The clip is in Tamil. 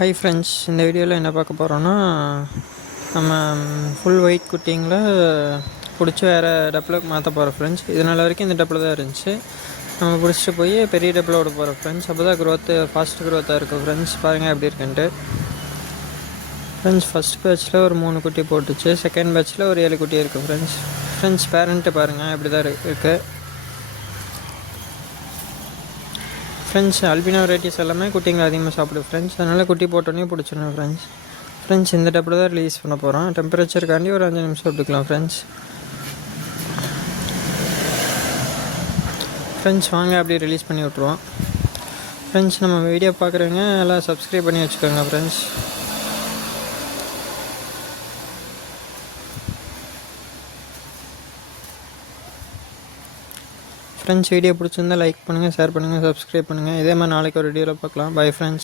ஹாய் ஃப்ரெண்ட்ஸ், இந்த வீடியோவில் என்ன பார்க்க போகிறோன்னா, நம்ம ஃபுல் ஒயிட் குட்டிங்கில் பிடிச்சி வேறு டப்பில் மாற்ற போகிறோம் ஃப்ரெண்ட்ஸ். இதனால் வரைக்கும் இந்த டப்பில் தான் இருந்துச்சு. நம்ம பிடிச்சிட்டு போய் பெரிய டப்பில் விட போகிறோம் ஃப்ரெண்ட்ஸ். அப்போ தான் ஃபாஸ்ட் க்ரோத்தாக இருக்கும் ஃப்ரெண்ட்ஸ். பாருங்கள் எப்படி இருக்குன்ட்டு. ஃப்ரெண்ட்ஸ், ஃபஸ்ட் பேட்சில் ஒரு 3 குட்டி போட்டுச்சு. செகண்ட் பேட்சில் ஒரு 7 குட்டி இருக்குது ஃப்ரெண்ட்ஸ். பேரண்ட்டு பாருங்கள் எப்படி தான் இருக்குது ஃப்ரெண்ட்ஸ். அல்பினோ வெரைட்டிஸ் எல்லாமே குட்டிங்களை அதிகமாக சாப்பிடும் ஃப்ரெண்ட்ஸ். அதனால் குட்டி போட்டோன்னே பிடிச்சிடணும் ஃப்ரெண்ட்ஸ். இந்த டப்பில் தான் ரிலீஸ் பண்ண போகிறோம். டெம்பரேச்சருக்காண்டி ஒரு 5 நிமிஷம் விட்டுக்கலாம் ஃப்ரெண்ட்ஸ். வாங்க அப்படியே ரிலீஸ் பண்ணி விட்ருவோம் ஃப்ரெண்ட்ஸ். நம்ம வீடியோ பார்க்குறவங்க எல்லாம் சப்ஸ்கிரைப் பண்ணி வச்சுக்கோங்க ஃப்ரெண்ட்ஸ். வீடியோ பிடிச்சிருந்தா லைக் பண்ணுங்கள், ஷேர் பண்ணுங்கள், சப்ஸ்கிரைப் பண்ணுங்கள். இதே மாதிரி நாளைக்கு ஒரு வீடியோவில் பார்க்கலாம். Bye friends.